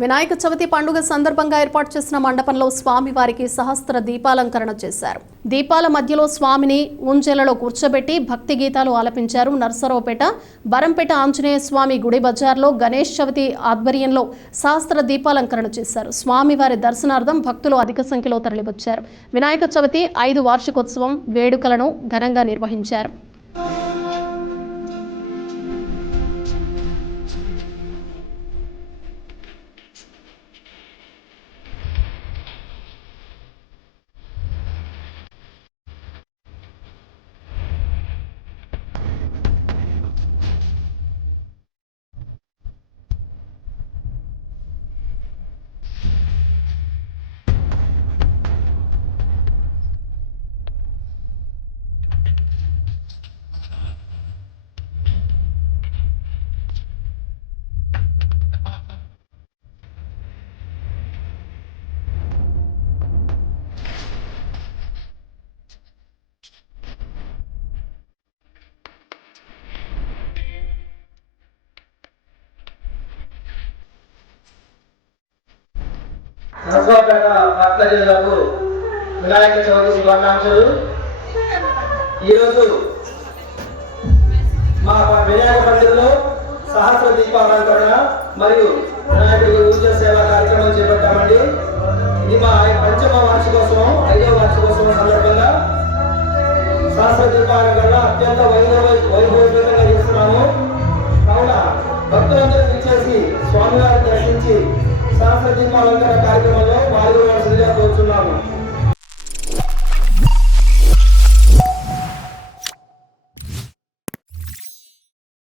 వినాయక చవితి పండుగ సందర్భంగా ఏర్పాటు చేసిన మండపంలో స్వామివారికి సహస్ర దీపాలంకరణ చేశారు. దీపాల మధ్యలో స్వామిని ఉంజెలలో కూర్చోబెట్టి భక్తి గీతాలు ఆలపించారు నర్సరావుపేట బరంపేట ఆంజనేయ స్వామి గుడి బజార్లో గణేష్ చవితి ఆధ్వర్యంలో సహస్ర దీపాలంకరణ చేశారు. స్వామివారి దర్శనార్థం భక్తులు అధిక సంఖ్యలో తరలివచ్చారు. వినాయక చవితి ఐదు వార్షికోత్సవం వేడుకలను ఘనంగా నిర్వహించారు. నరసరావుపేట వినాయక చవితి శుభాకాంక్షలు. ఈరోజు మా వినాయక పండుగలో సహస్ర దీపాలంకరణ మరియు వినాయకుడి పూజ సేవ కార్యక్రమం చేపట్టామండి. ఇది మా పంచమ వార్షికోత్సవం ఐదవ వార్షికోత్సవం సందర్భంగా. సహస్ర దీపాలంకరణ అత్యంత వైభవ వైభవంగా చేస్తున్నాము. శాస్త్ర దర్శించి సహస్ర దీపాలంకరణ కార్యక్రమంలో పాల్గొనవలసిందిగా కోరుతున్నాము